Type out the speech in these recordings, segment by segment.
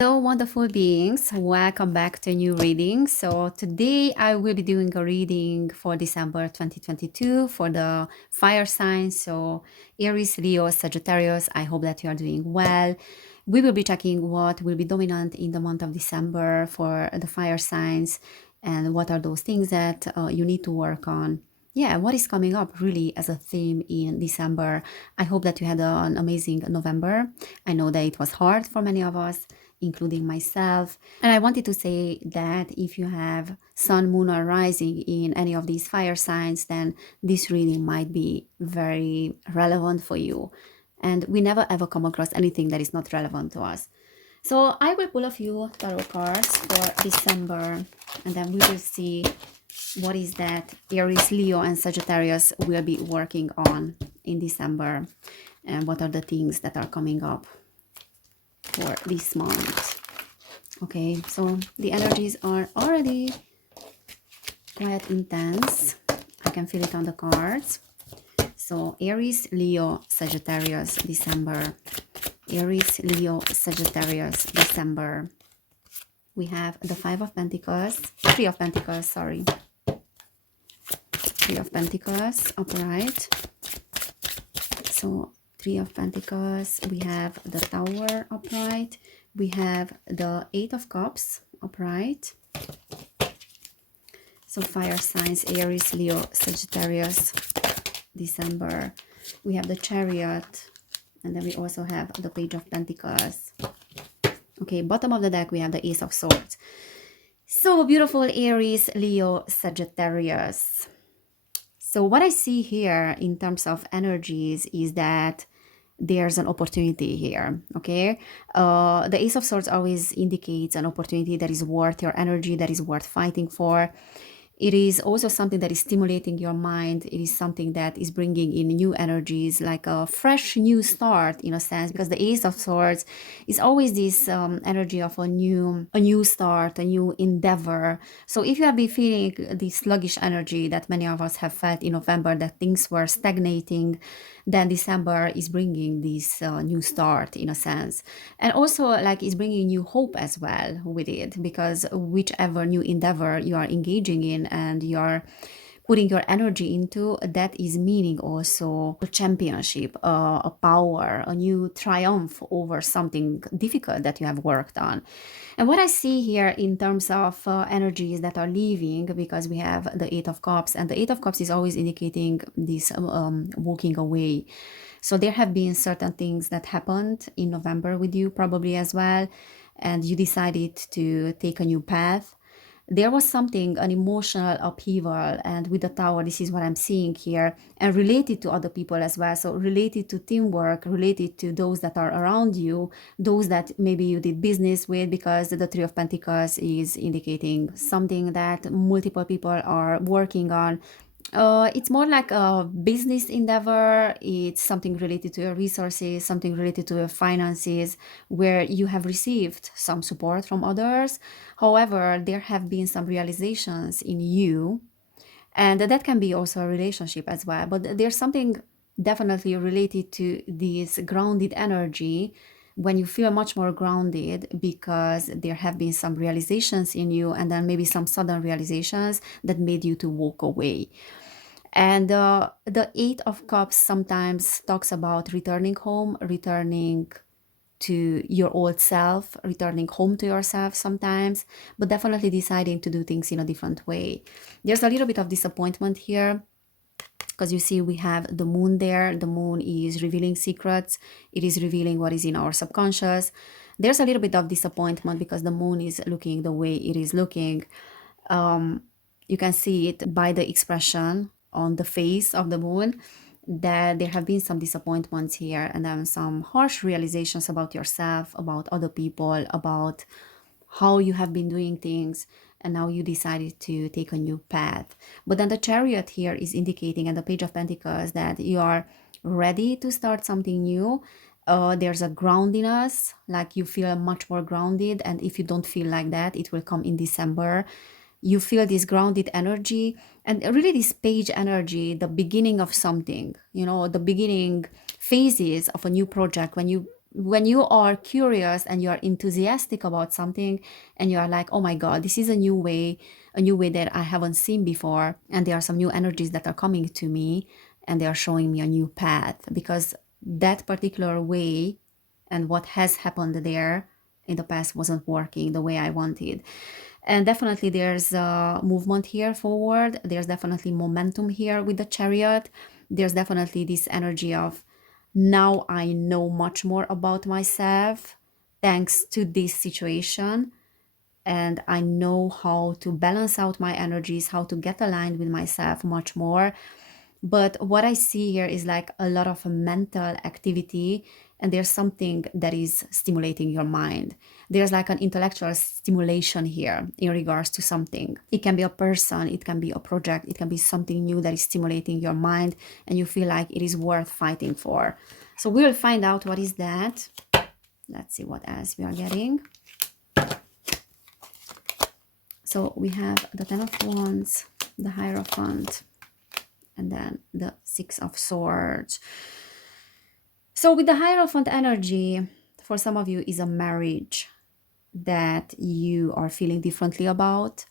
Hello, wonderful beings. Welcome back to a new reading. So, today I will be doing a reading for December 2022 for the fire signs. So, Aries, Leo, Sagittarius. I hope that you are doing well. We will be checking what will be dominant in the month of December for the fire signs and what are those things that you need to work on. Yeah, what is coming up really as a theme in December? I hope that you had an amazing November. I know that it was hard for many of us, including myself. And I wanted to say that if you have sun, moon, or rising in any of these fire signs, then this reading might be very relevant for you. And we never ever come across anything that is not relevant to us. So I will pull a few tarot cards for December, and then we will see what is that Aries, Leo, and Sagittarius will be working on in December, and what are the things that are coming up for this month. Okay, so the energies are already quite intense. I can feel it on the cards. So Aries, Leo, Sagittarius, December. Aries, Leo, Sagittarius, December. We have the Three of Pentacles, sorry. Three of Pentacles, upright. So Three of Pentacles, we have the Tower upright, we have the Eight of Cups upright. So fire signs, Aries, Leo, Sagittarius, December. We have the Chariot, and then we also have the Page of Pentacles. Okay, bottom of the deck, we have the Ace of Swords. So beautiful, Aries, Leo, Sagittarius. So what I see here in terms of energies is that there's an opportunity here, okay? The Ace of Swords always indicates an opportunity that is worth your energy, that is worth fighting for. It is also something that is stimulating your mind. It is something that is bringing in new energies, like a fresh new start in a sense, because the Ace of Swords is always this energy of a new start, a new endeavor. So if you have been feeling the sluggish energy that many of us have felt in November, that things were stagnating, then December is bringing this new start in a sense. And also like it's bringing new hope as well with it, because whichever new endeavor you are engaging in and you are putting your energy into, that is meaning also a championship, a power, a new triumph over something difficult that you have worked on. And what I see here in terms of energies that are leaving, because we have the Eight of Cups, and the Eight of Cups is always indicating this walking away. So there have been certain things that happened in November with you probably as well, and you decided to take a new path. There was something, an emotional upheaval, and with the Tower, this is what I'm seeing here, and related to other people as well. So related to teamwork, related to those that are around you, those that maybe you did business with, because the Three of Pentacles is indicating something that multiple people are working on. It's more like a business endeavor. It's something related to your resources, something related to your finances, where you have received some support from others. However, there have been some realizations in you, and that can be also a relationship as well. But there's something definitely related to this grounded energy, when you feel much more grounded, because there have been some realizations in you, and then maybe some sudden realizations that made you to walk away. And the Eight of Cups sometimes talks about returning home, returning to your old self, returning home to yourself sometimes, but definitely deciding to do things in a different way. There's a little bit of disappointment here, because you see we have the moon there. The moon is revealing secrets. It is revealing what is in our subconscious. There's a little bit of disappointment because the moon is looking the way it is looking. You can see it by the expression on the face of the moon, that there have been some disappointments here, and then some harsh realizations about yourself, about other people, about how you have been doing things, and now you decided to take a new path. But then the Chariot here is indicating, and the Page of Pentacles, that you are ready to start something new. There's a groundiness, like you feel much more grounded, and if you don't feel like that, it will come in December. You feel this grounded energy, and really this page energy, the beginning of something, the beginning phases of a new project, when you when you are curious and you are enthusiastic about something and you are like, oh my God, this is a new way that I haven't seen before. And there are some new energies that are coming to me and they are showing me a new path, because that particular way and what has happened there in the past wasn't working the way I wanted. And definitely there's a movement here forward. There's definitely momentum here with the Chariot. There's definitely this energy of, now I know much more about myself thanks to this situation. And I know how to balance out my energies, how to get aligned with myself much more. But what I see here is like a lot of mental activity, and there's something that is stimulating your mind. There's like an intellectual stimulation here in regards to something. It can be a person, it can be a project, it can be something new that is stimulating your mind, and you feel like it is worth fighting for. So we'll find out what is that. Let's see what else we are getting. So we have the Ten of Wands, the Hierophant, and then the Six of Swords. So with the Hierophant energy, for some of you is a marriage that you are feeling differently about.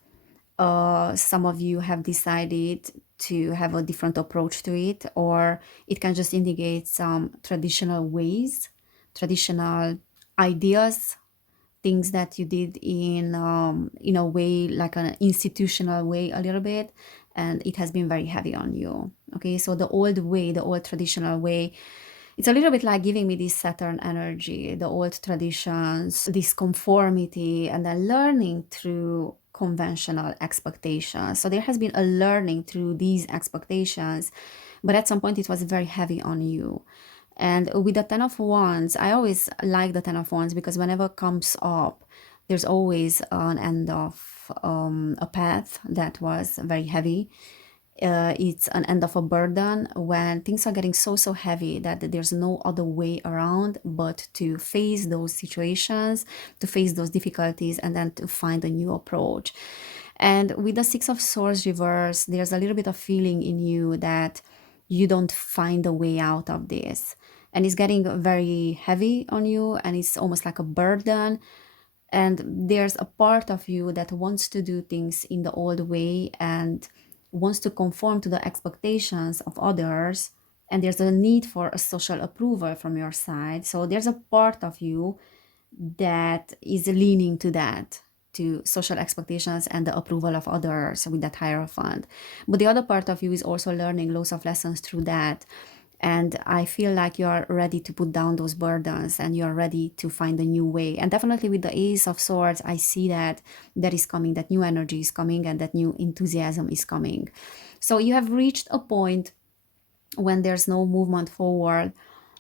Some of you have decided to have a different approach to it, or it can just indicate some traditional ways, traditional ideas, things that you did in a way, like an institutional way a little bit, and it has been very heavy on you. Okay, so the old way, the old traditional way, it's a little bit like giving me this Saturn energy, the old traditions, this conformity, and then learning through conventional expectations. So there has been a learning through these expectations, but at some point it was very heavy on you. And with the Ten of Wands, I always like the Ten of Wands because whenever it comes up, there's always an end of a path that was very heavy. It's an end of a burden when things are getting so heavy that there's no other way around but to face those situations, to face those difficulties, and then to find a new approach. And with the Six of Swords reverse, there's a little bit of feeling in you that you don't find a way out of this, and it's getting very heavy on you, and it's almost like a burden. And there's a part of you that wants to do things in the old way and wants to conform to the expectations of others, and there's a need for a social approval from your side. So there's a part of you that is leaning to that, to social expectations and the approval of others with that Hierophant. But the other part of you is also learning lots of lessons through that. And I feel like you are ready to put down those burdens and you are ready to find a new way. And definitely with the Ace of Swords, I see that that is coming, that new energy is coming, and that new enthusiasm is coming. So you have reached a point when there's no movement forward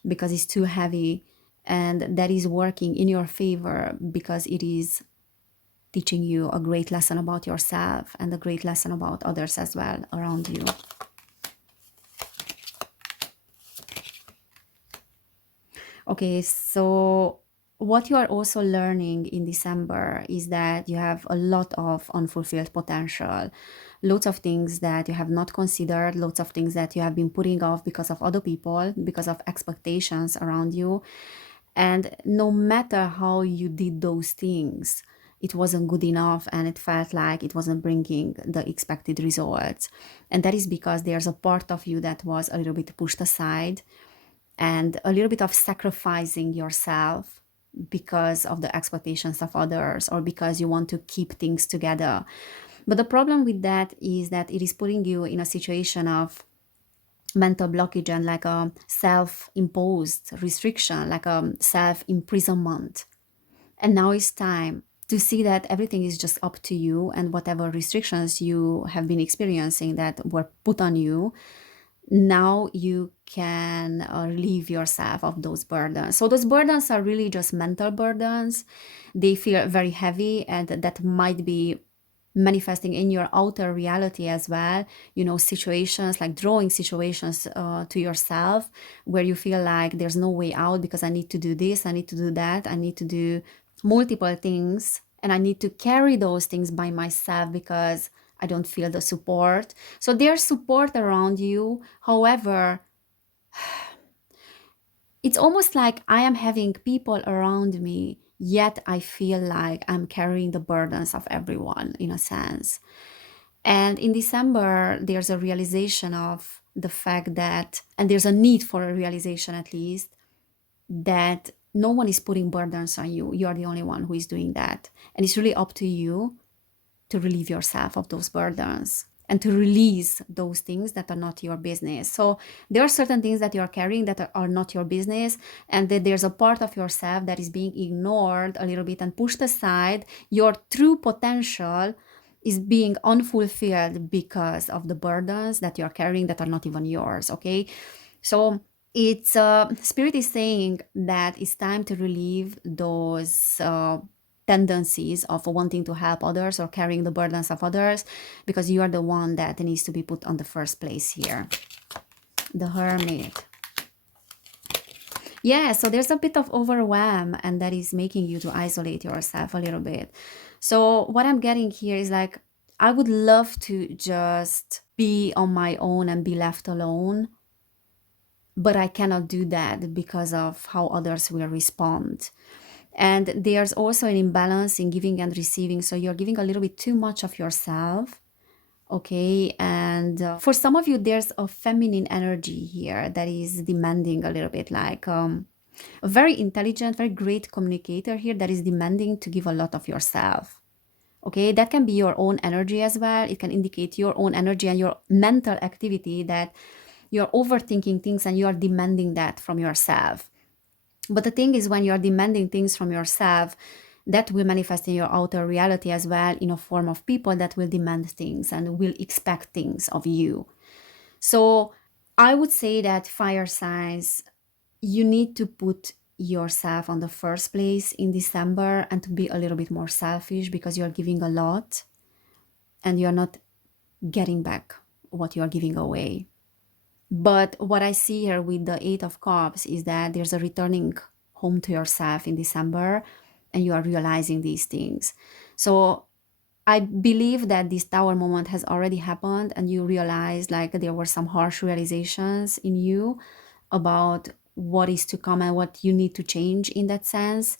because it's too heavy, and that is working in your favor because it is teaching you a great lesson about yourself and a great lesson about others as well around you. Okay, so what you are also learning in December is that you have a lot of unfulfilled potential, lots of things that you have not considered, lots of things that you have been putting off because of other people, because of expectations around you. And no matter how you did those things, it wasn't good enough and it felt like it wasn't bringing the expected results. And that is because there's a part of you that was a little bit pushed aside, and a little bit of sacrificing yourself because of the expectations of others or because you want to keep things together. But the problem with that is that it is putting you in a situation of mental blockage and like a self-imposed restriction, like a self-imprisonment. And now it's time to see that everything is just up to you, and whatever restrictions you have been experiencing that were put on you, now you can relieve yourself of those burdens. So those burdens are really just mental burdens. They feel very heavy, and that might be manifesting in your outer reality as well. You know, situations like drawing situations to yourself where you feel like there's no way out because I need to do this, I need to do that, I need to do multiple things, and I need to carry those things by myself because I don't feel the support. So there's support around you. However, It's almost like I am having people around me, yet I feel like I'm carrying the burdens of everyone in a sense. And in December, there's a realization of the fact that, and there's a need for a realization at least, that no one is putting burdens on you. You are the only one who is doing that. And it's really up to you to relieve yourself of those burdens and to release those things that are not your business. So there are certain things that you're carrying that are not your business, and that there's a part of yourself that is being ignored a little bit and pushed aside. Your true potential is being unfulfilled because of the burdens that you're carrying that are not even yours. Okay, so it's spirit is saying that it's time to relieve those tendencies of wanting to help others or carrying the burdens of others, because you are the one that needs to be put on the first place here. The Hermit. Yeah, so there's a bit of overwhelm, and that is making you to isolate yourself a little bit. So what I'm getting here is like, I would love to just be on my own and be left alone, but I cannot do that because of how others will respond. And there's also an imbalance in giving and receiving. So you're giving a little bit too much of yourself. Okay. And for some of you, there's a feminine energy here that is demanding a little bit, like a very intelligent, very great communicator here that is demanding to give a lot of yourself. Okay. That can be your own energy as well. It can indicate your own energy and your mental activity, that you're overthinking things and you are demanding that from yourself. But the thing is, when you're demanding things from yourself, that will manifest in your outer reality as well, in a form of people that will demand things and will expect things of you. So I would say that fire signs, you need to put yourself on the first place in December and to be a little bit more selfish, because you're giving a lot and you're not getting back what you're giving away. But what I see here with the Eight of Cups is that there's a returning home to yourself in December, and you are realizing these things. So I believe that this Tower moment has already happened, and you realize like there were some harsh realizations in you about what is to come and what you need to change in that sense,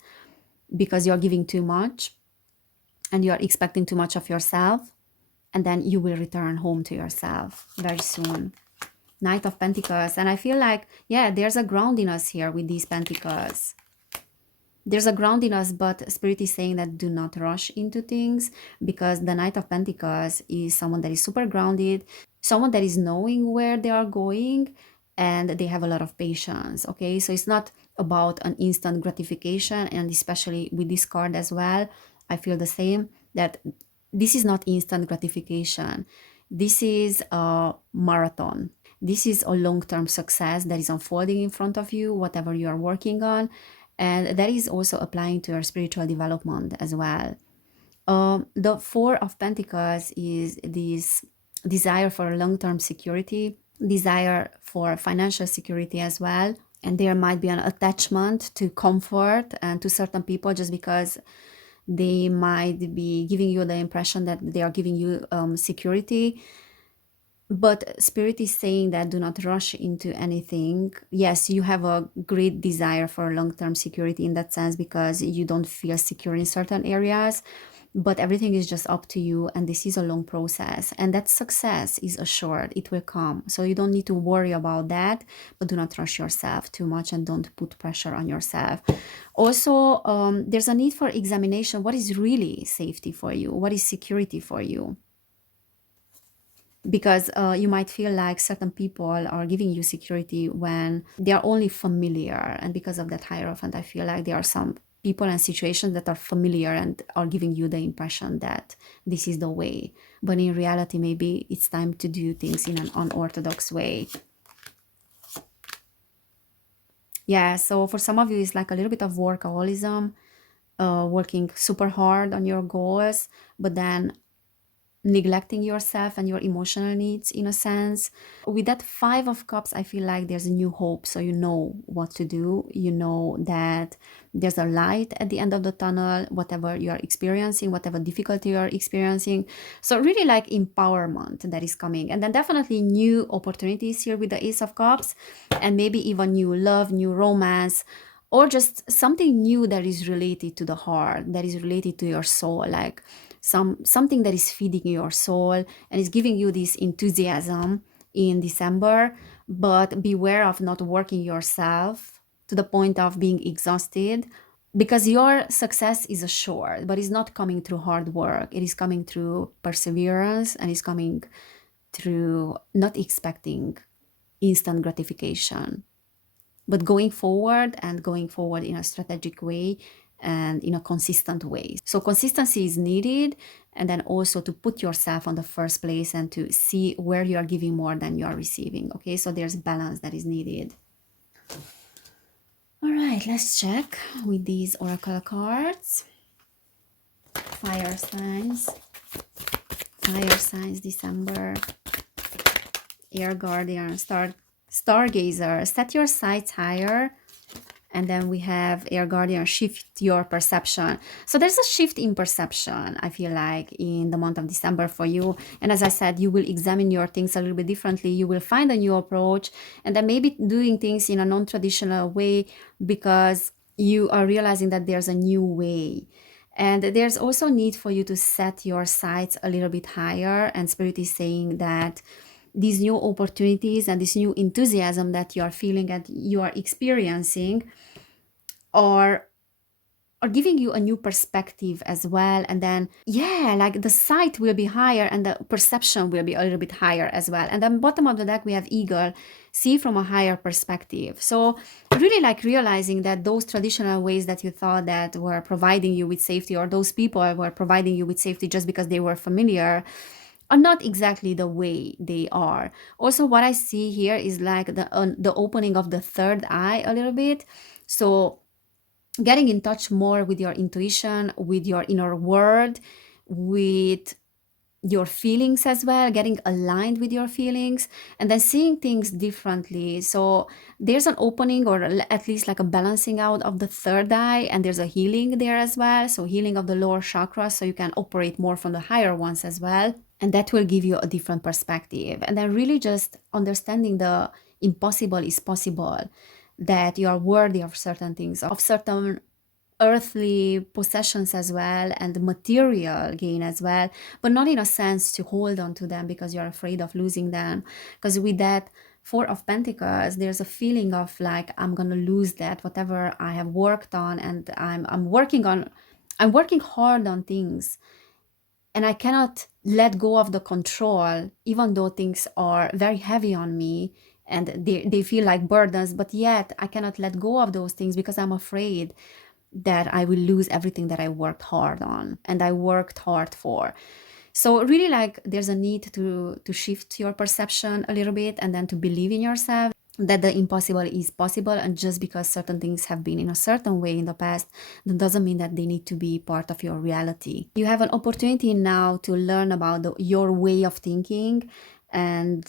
because you're giving too much and you're expecting too much of yourself, and then you will return home to yourself very soon. Knight of Pentacles. And I feel like, yeah, there's a groundiness here with these Pentacles. There's a groundiness, but Spirit is saying that do not rush into things, because the Knight of Pentacles is someone that is super grounded, someone that is knowing where they are going, and they have a lot of patience. Okay, so it's not about an instant gratification, and especially with this card as well, I feel the same, that this is not instant gratification. This is a marathon. This is a long-term success that is unfolding in front of you, whatever you are working on. And that is also applying to your spiritual development as well. The Four of Pentacles is this desire for long-term security, desire for financial security as well. And there might be an attachment to comfort and to certain people, just because they might be giving you the impression that they are giving you security. But Spirit is saying that do not rush into anything. Yes, you have a great desire for long-term security in that sense, because you don't feel secure in certain areas, but everything is just up to you, and this is a long process, and that success is assured. It will come, so you don't need to worry about that, but do not rush yourself too much and don't put pressure on yourself. Also, there's a need for examination. What is really safety for you? What is security for you? Because you might feel like certain people are giving you security when they are only familiar, and because of that Hierophant, I feel like there are some people and situations that are familiar and are giving you the impression that this is the way, but in reality maybe it's time to do things in an unorthodox way. Yeah, so for some of you it's like a little bit of workaholism, working super hard on your goals, but then neglecting yourself and your emotional needs in a sense. With that Five of Cups, I feel like there's a new hope. So you know what to do. You know that there's a light at the end of the tunnel, whatever you are experiencing, whatever difficulty you are experiencing. So really like empowerment that is coming. And then definitely new opportunities here with the Ace of Cups, and maybe even new love, new romance, or just something new that is related to the heart, that is related to your soul, like something that is feeding your soul and is giving you this enthusiasm in December. But beware of not working yourself to the point of being exhausted, because your success is assured, but it's not coming through hard work. It is coming through perseverance, and it's coming through not expecting instant gratification, but going forward, and going forward in a strategic way and in a consistent way. So consistency is needed, and then also to put yourself on the first place and to see where you are giving more than you are receiving. Okay, so there's balance that is needed. All right, let's check with these oracle cards. Fire signs, December. Air guardian, stargazer, set your sights higher. And then we have air guardian, shift your perception. So there's a shift in perception, I feel like, in the month of December for you. And as I said, you will examine your things a little bit differently. You will find a new approach, and then maybe doing things in a non-traditional way, because you are realizing that there's a new way. And there's also need for you to set your sights a little bit higher. And Spirit is saying that these new opportunities and this new enthusiasm that you are feeling and you are experiencing are giving you a new perspective as well. And then yeah, like the sight will be higher and the perception will be a little bit higher as well. And then bottom of the deck we have eagle, see from a higher perspective. So really like realizing that those traditional ways that you thought that were providing you with safety, or those people were providing you with safety just because they were familiar, are not exactly the way they are. Also, what I see here is like the opening of the third eye a little bit. So getting in touch more with your intuition, with your inner world, with your feelings as well, getting aligned with your feelings, and then seeing things differently. So there's an opening, or at least like a balancing out of the third eye, and there's a healing there as well. So healing of the lower chakras, so you can operate more from the higher ones as well. And that will give you a different perspective. And then really just understanding the impossible is possible, that you are worthy of certain things, of certain earthly possessions as well, and material gain as well, but not in a sense to hold on to them because you're afraid of losing them. Because with that Four of Pentacles, there's a feeling of like, I'm gonna lose that, whatever I have worked on, and I'm working hard on things, and I cannot let go of the control, even though things are very heavy on me and they feel like burdens, but yet I cannot let go of those things because I'm afraid that I will lose everything that I worked hard on and I worked hard for. So really like there's a need to shift your perception a little bit, and then to believe in yourself that the impossible is possible. And just because certain things have been in a certain way in the past, that doesn't mean that they need to be part of your reality. You have an opportunity now to learn about your way of thinking, and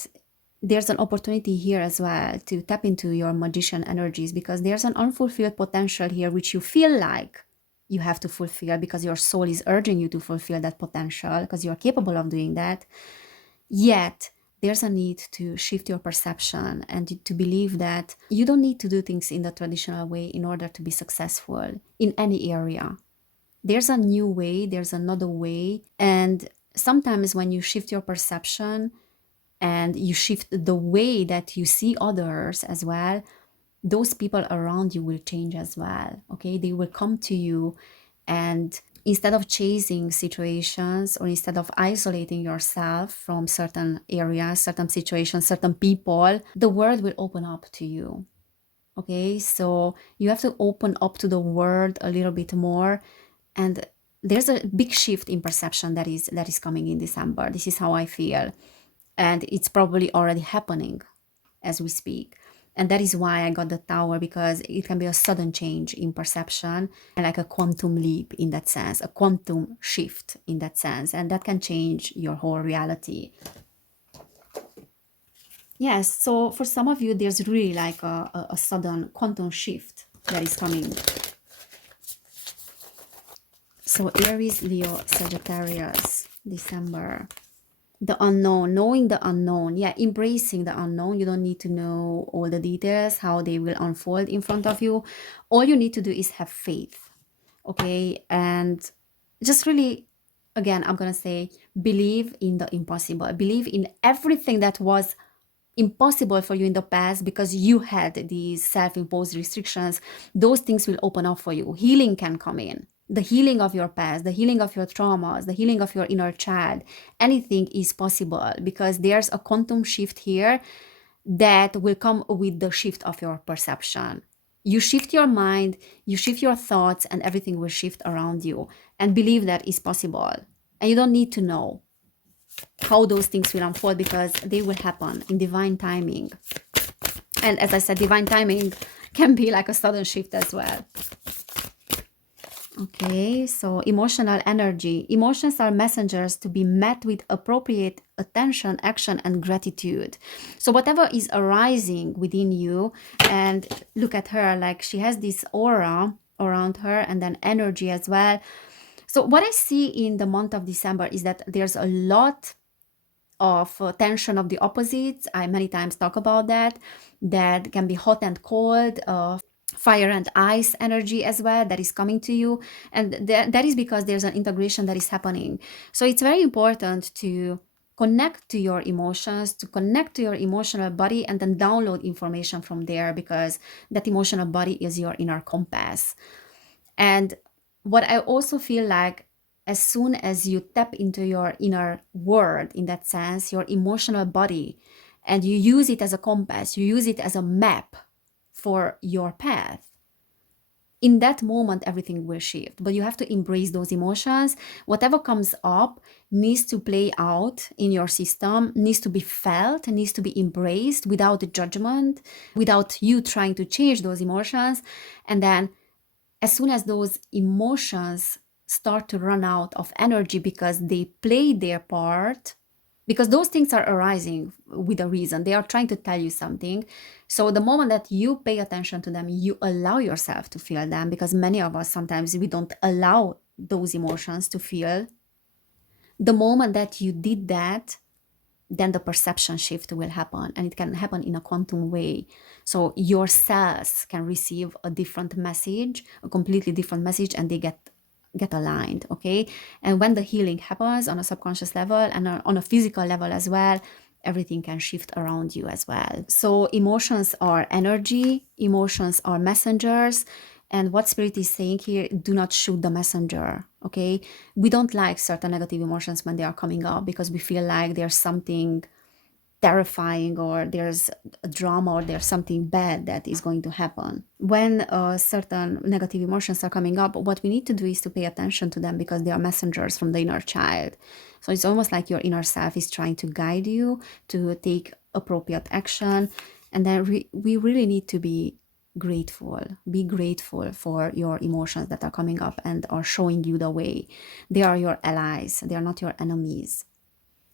there's an opportunity here as well to tap into your magician energies, because there's an unfulfilled potential here which you feel like you have to fulfill because your soul is urging you to fulfill that potential because you're capable of doing that. Yet there's a need to shift your perception and to believe that you don't need to do things in the traditional way in order to be successful in any area. There's a new way, there's another way. And sometimes when you shift your perception and you shift the way that you see others as well, those people around you will change as well. Okay, they will come to you, and instead of chasing situations, or instead of isolating yourself from certain areas, certain situations, certain people, the world will open up to you. Okay, so you have to open up to the world a little bit more. And there's a big shift in perception that is coming in December. This is how I feel, and it's probably already happening as we speak. And that is why I got the Tower, because it can be a sudden change in perception, and like a quantum leap in that sense, a quantum shift in that sense. And that can change your whole reality. Yes, so for some of you, there's really like a sudden quantum shift that is coming. So Aries, Leo, Sagittarius, December. The unknown, knowing the unknown. Yeah, embracing the unknown. You don't need to know all the details, how they will unfold in front of you. All you need to do is have faith. Okay. And just really, again, I'm going to say, believe in the impossible. Believe in everything that was impossible for you in the past because you had these self-imposed restrictions. Those things will open up for you. Healing can come in. The healing of your past, the healing of your traumas, the healing of your inner child, anything is possible because there's a quantum shift here that will come with the shift of your perception. You shift your mind, you shift your thoughts, and everything will shift around you. And believe that is possible. And you don't need to know how those things will unfold because they will happen in divine timing. And as I said, divine timing can be like a sudden shift as well. Okay, so emotional energy. Emotions are messengers to be met with appropriate attention, action, and gratitude. So whatever is arising within you, and look at her, like she has this aura around her and then energy as well. So what I see in the month of December is that there's a lot of tension of the opposites. I many times talk about that. That can be hot and cold, fire and ice energy as well that is coming to you. And that is because there's an integration that is happening. So it's very important to connect to your emotions, to connect to your emotional body, and then download information from there because that emotional body is your inner compass. And what I also feel like, as soon as you tap into your inner world, in that sense, your emotional body, and you use it as a compass, you use it as a map for your path, in that moment, everything will shift. But you have to embrace those emotions. Whatever comes up needs to play out in your system, needs to be felt, needs to be embraced without judgment, without you trying to change those emotions. And then as soon as those emotions start to run out of energy because they play their part, because those things are arising with a reason, they are trying to tell you something. So the moment that you pay attention to them, you allow yourself to feel them, because many of us sometimes we don't allow those emotions to feel. The moment that you did that, then the perception shift will happen, and it can happen in a quantum way. So your cells can receive a different message, a completely different message, and they get aligned. Okay. And when the healing happens on a subconscious level and on a physical level as well, everything can shift around you as well. So emotions are energy, emotions are messengers. And what Spirit is saying here, do not shoot the messenger. Okay. We don't like certain negative emotions when they are coming up because we feel like there's something terrifying or there's a drama or there's something bad that is going to happen. When certain negative emotions are coming up, what we need to do is to pay attention to them because they are messengers from the inner child. So it's almost like your inner self is trying to guide you to take appropriate action. And then we really need to be grateful. Be grateful for your emotions that are coming up and are showing you the way. They are your allies. They are not your enemies.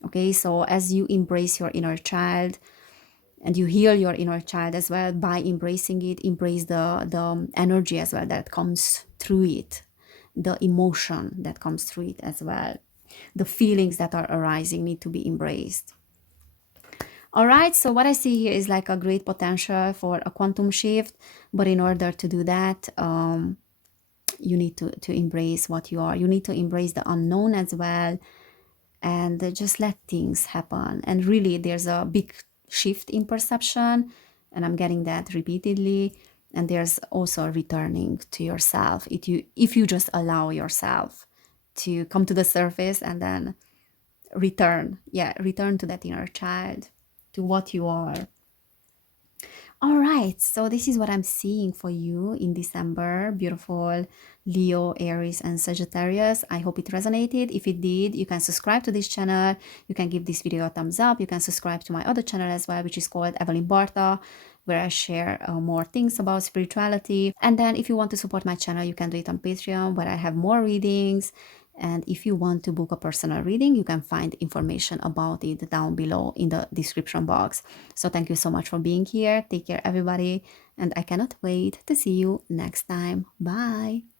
Okay, so as you embrace your inner child and you heal your inner child as well by embracing it, embrace the energy as well that comes through it, the emotion that comes through it as well. The feelings that are arising need to be embraced. All right, so what I see here is like a great potential for a quantum shift, but in order to do that, you need to embrace what you are. You need to embrace the unknown as well, and just let things happen. And really, there's a big shift in perception, and I'm getting that repeatedly. And there's also returning to yourself if you just allow yourself to come to the surface and then return to that inner child, to what you are. All right, so this is what I'm seeing for you in December. Beautiful Leo, Aries, and Sagittarius. I hope it resonated. If it did, you can subscribe to this channel. You can give this video a thumbs up. You can subscribe to my other channel as well, which is called Evelin Barta, where I share more things about spirituality. And then if you want to support my channel, you can do it on Patreon, where I have more readings. And if you want to book a personal reading, you can find information about it down below in the description box. So thank you so much for being here. Take care, everybody. And I cannot wait to see you next time. Bye.